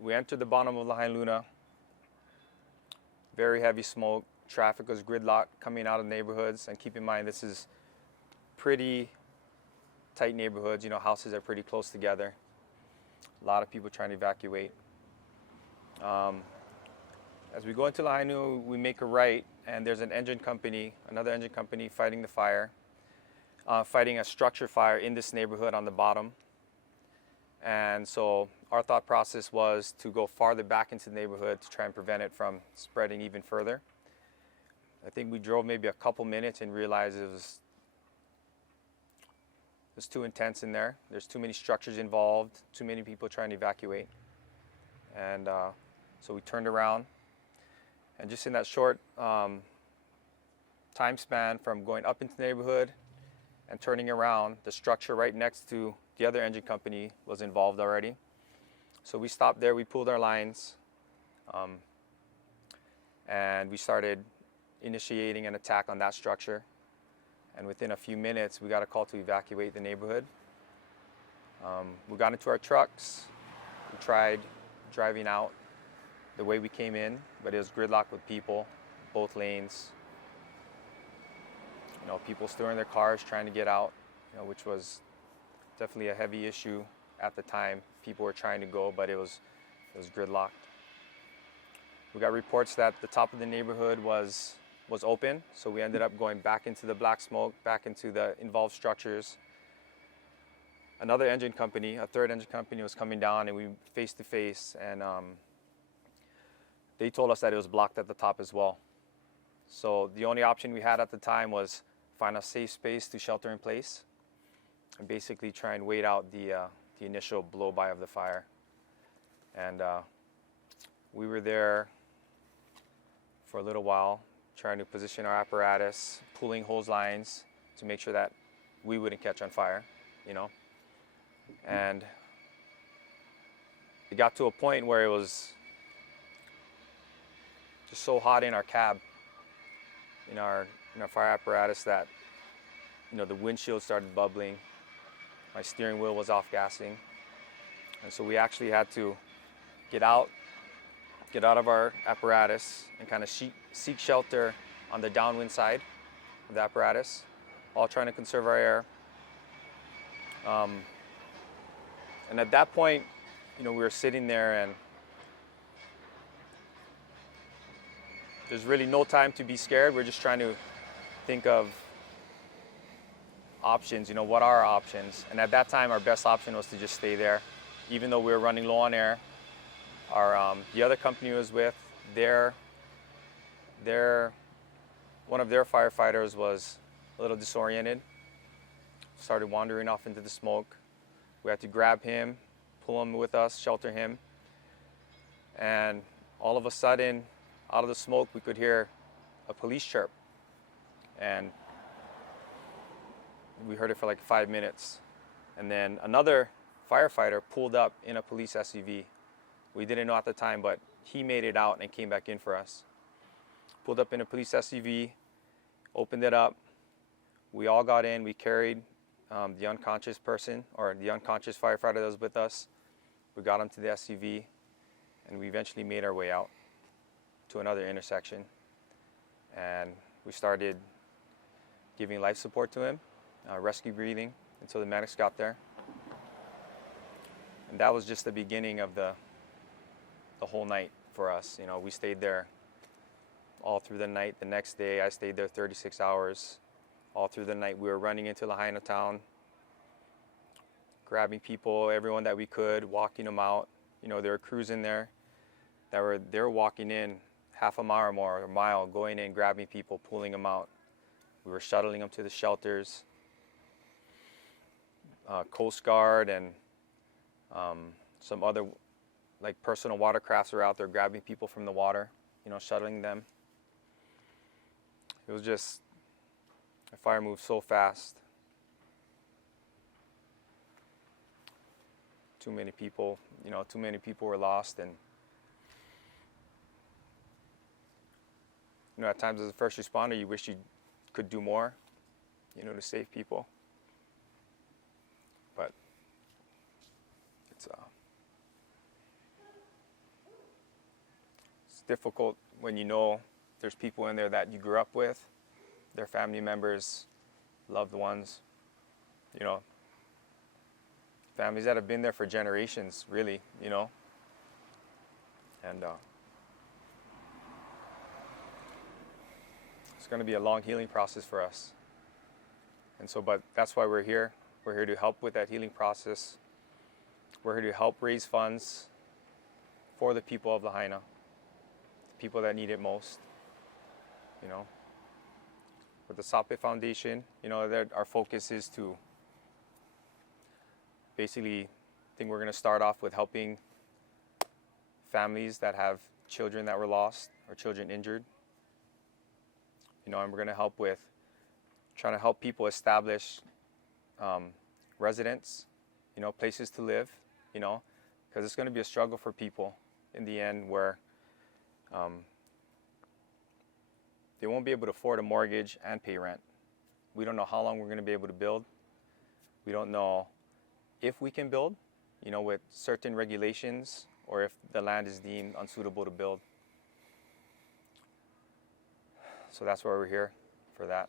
we entered the bottom of Lahaina Luna. Very heavy smoke. Traffic was gridlocked coming out of neighborhoods. And keep in mind, this is pretty tight neighborhoods. You know, houses are pretty close together. A lot of people trying to evacuate. As we go into Lahaina, we make a right, and there's an engine company, another engine company fighting the fire, fighting a structure fire in this neighborhood on the bottom. And so our thought process was to go farther back into the neighborhood to try and prevent it from spreading even further. I think we drove maybe a couple minutes and realized it was too intense in there. There's too many structures involved, too many people trying to evacuate. And so we turned around. And just in that short time span from going up into the neighborhood and turning around, the structure right next to the other engine company was involved already. So we stopped there, we pulled our lines, and we started initiating an attack on that structure. And within a few minutes, we got a call to evacuate the neighborhood. We got into our trucks, we tried driving out the way we came in, but it was gridlocked with people, both lanes. You know, people still in their cars trying to get out, you know, which was definitely a heavy issue at the time. People were trying to go, but it was gridlocked. We got reports that the top of the neighborhood was open, so we ended up going back into the black smoke, back into the involved structures. Another engine company, a third engine company, was coming down, and we face to face, and they told us that it was blocked at the top as well. So the only option we had at the time was find a safe space to shelter in place and basically try and wait out the initial blow-by of the fire. And we were there for a little while, trying to position our apparatus, pulling hose lines to make sure that we wouldn't catch on fire, you know. And it got to a point where it was just so hot in our cab, in our fire apparatus, that, you know, the windshield started bubbling. My steering wheel was off gassing. And so we actually had to get out of our apparatus and kind of seek shelter on the downwind side of the apparatus, all trying to conserve our air. And at that point, you know, we were sitting there, and there's really no time to be scared. We're just trying to think of options, you know, what are our options? And at that time, our best option was to just stay there. Even though we were running low on air, the other company we was with, one of their firefighters was a little disoriented, started wandering off into the smoke. We had to grab him, pull him with us, shelter him. And all of a sudden, out of the smoke, we could hear a police chirp. And we heard it for like 5 minutes. And then another firefighter pulled up in a police SUV. We didn't know at the time, but he made it out and came back in for us. Pulled up in a police SUV, opened it up. We all got in. We carried the unconscious person, or the unconscious firefighter that was with us. We got him to the SUV, and we eventually made our way out to another intersection. And we started giving life support to him, rescue breathing, until the medics got there. And that was just the beginning of the whole night for us. You know, we stayed there all through the night. The next day, I stayed there 36 hours. All through the night, we were running into Lahaina town, grabbing people, everyone that we could, walking them out. You know, there were crews in there they were walking in half a mile or more, or a mile, going in, grabbing people, pulling them out. We were shuttling them to the shelters. Coast Guard and some other, like, personal watercrafts were out there grabbing people from the water, you know, shuttling them. It was just, the fire moved so fast. Too many people were lost. And, you know, at times as a first responder, you wish you could do more, you know, to save people. But difficult when you know there's people in there that you grew up with, their family members, loved ones, you know, families that have been there for generations, really, you know. And it's going to be a long healing process for us. And so, but that's why we're here. We're here to help with that healing process. We're here to help raise funds for the people of Lahaina, the people that need it most, you know. With the Sape Foundation, you know, our focus is to basically, I think we're going to start off with helping families that have children that were lost or children injured. You know, and we're going to help with trying to help people establish residence, you know, places to live, you know, because it's going to be a struggle for people in the end where they won't be able to afford a mortgage and pay rent. We don't know how long we're going to be able to build. We don't know if we can build, you know, with certain regulations, or if the land is deemed unsuitable to build. So that's why we're here, for that.